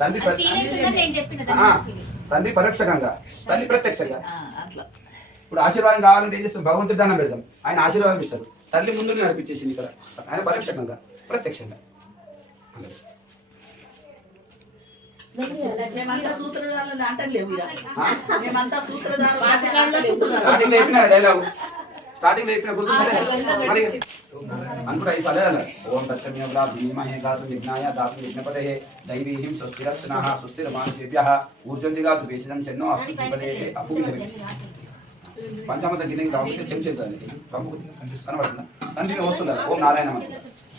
తండ్రి తండ్రి పరోక్షంగా తల్లి ప్రత్యక్షంగా. ఇప్పుడు ఆశీర్వాదం కావాలంటే ఏం చేస్తాం? భగవంతుడి దండం పెడతాం. ఆయన ఆశీర్వాదం ఇస్తారు. తల్లి ముందు నడిపించేసింది ఇక్కడ. ఆయన పరోక్షంగా ప్రత్యక్షంగా. మేమంతా సూత్రధారులు ఆ? మేమంతా డైలాగ్ స్టార్టింగ్ అయిపోయిన గుర్తుంటే మరి అనుకుంటా ఈ పదాలు ఓం తత్సమ్యవ్రా భీమహే గాతు విఘ్నాయ దాతు విఘ్నపదే దైవీహిం స్వస్తిరత్నాః స్వస్తిరమానుషేభ్యः ఊర్జంతి గాతు వేషణం చెన్నో అస్తు పిపదే అప్పు పంచమత గిన్నెకి చెంచేద్దాన్ని పంపు కనబడుతుందా? తండ్రిని వస్తుందా? ఓం నారాయణ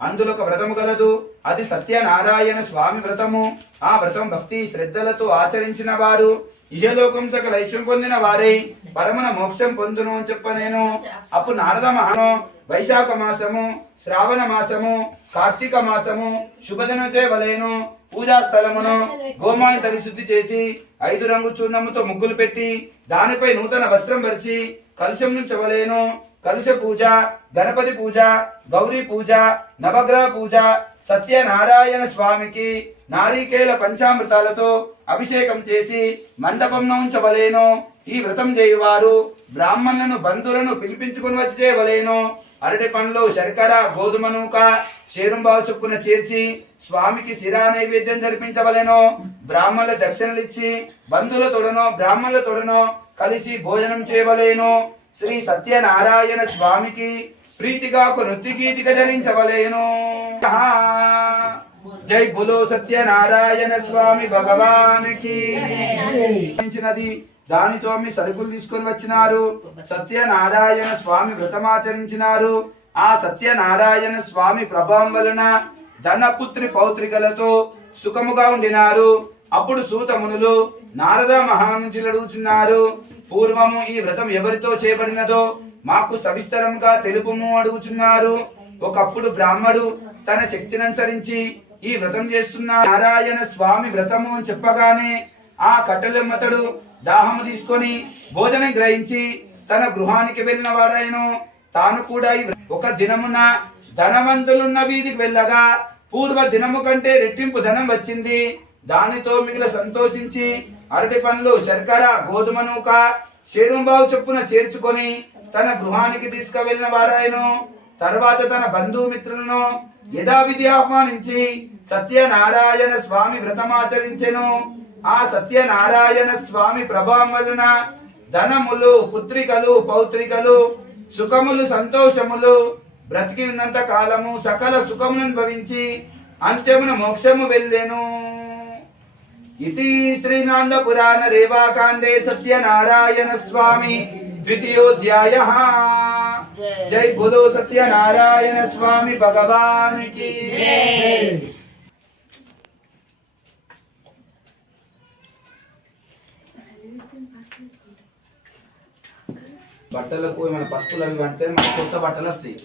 అందులో ఒక వ్రతము గలదు. అది సత్యనారాయణ స్వామి వ్రతము. ఆ వ్రతం భక్తి శ్రద్ధలతో ఆచరించిన వారు. ఇహలోకం సక లైశ్యం పొందిన వారై పరమన మోక్షం పొందును అని చెప్ప నేను అప్పుడు నారద మహాను వైశాఖ మాసము శ్రావణ మాసము కార్తీక మాసము శుభదినం చేయవలేను పూజా స్థలమును గోమాని తడి శుద్ధి చేసి ఐదు రంగు చూర్ణముతో ముగ్గులు పెట్టి దానిపై నూతన వస్త్రం పరిచి కలుషం నుంచవలేను కలుష పూజ గణపతి పూజ గౌరీ పూజ నవగ్రహ పూజ సత్యనారాయణ స్వామికి నారీకేల పంచామృతాలతో అభిషేకం చేసి మండపంలో ఉంచవలేను ఈ వ్రతం చేయువారు బ్రాహ్మణులను బంధువులను పిలిపించుకుని వచ్చి చేయవలేను అరటి పండ్లు శర్కర గోధుమ నూక షేరుంబావు చొప్పున చేర్చి స్వామికి శిరా నైవేద్యం జరిపించవలెను. బ్రాహ్మణుల దక్షిణలిచ్చి బంధువుల తొడను బ్రాహ్మణుల తొడను కలిసి భోజనం చేయవలేను. శ్రీ సత్యనారాయణ స్వామికి ప్రీతిగా ఒక నృత్య గీతిక ధరించవలేను. జై బులో సత్యనారాయణ స్వామి భగవానికి. దానితో మీ సరుకులు తీసుకొని వచ్చినారు. సత్యనారాయణ స్వామి వ్రతమాచరించినారు. ఆ సత్యనారాయణ స్వామి ప్రభావం వలన ధనపుత్రి పౌత్రికలతో సుఖముగా ఉండినారు. అప్పుడు సూతమునులు నారద మహానుజులు అడుగుచున్నారు పూర్వము ఈ వ్రతం ఎవరితో చేయబడినదో మాకు సవిస్తరంగా తెలుపుము అడుగుచున్నారు. ఒకప్పుడు బ్రాహ్మడు తన శక్తిని అనుసరించి ఈ వ్రతం చేస్తున్న నారాయణ స్వామి వ్రతము అని చెప్పగానే ఆ కట్టెలమ్మతడు దాహము తీసుకొని భోజనం గ్రహించి తన గృహానికి వెళ్ళిన వాడాయను తాను కూడా ఒక దినమున ధనవంతులున్న వీధికి వెళ్ళగా పూర్వ దినము కంటే రెట్టింపు ధనం వచ్చింది. దానితో మిగిలిన సంతోషించి అరటి పండ్లు శర్కర గోధుమ నూక షేరుంబావు చొప్పున చేర్చుకొని తన గృహానికి తీసుకువెళ్ళిన వాడాయను తర్వాత తన బంధుమిత్రులను యథావిధి ఆహ్వానించి సత్యనారాయణ స్వామి వ్రతమాచరించెను ఆ సత్యనారాయణ స్వామి ప్రభావం వలన ధనములు పుత్రికలు పౌత్రికలు సుఖములు సంతోషములు బ్రతికి ఉన్నంత కాలము సకల సుఖములను భవించి అంత్యమున మోక్షము వెళ్ళాను. పురాణ రేవాకాండే సత్యనారాయణ స్వామి ద్వితీయోధ్యాయ జై బుధో సత్యనారాయణ స్వామి భగవానికి బట్టలకు ఏమైనా పసుపులు అవి అంటే మనకు కొత్త బట్టలు వస్తాయి.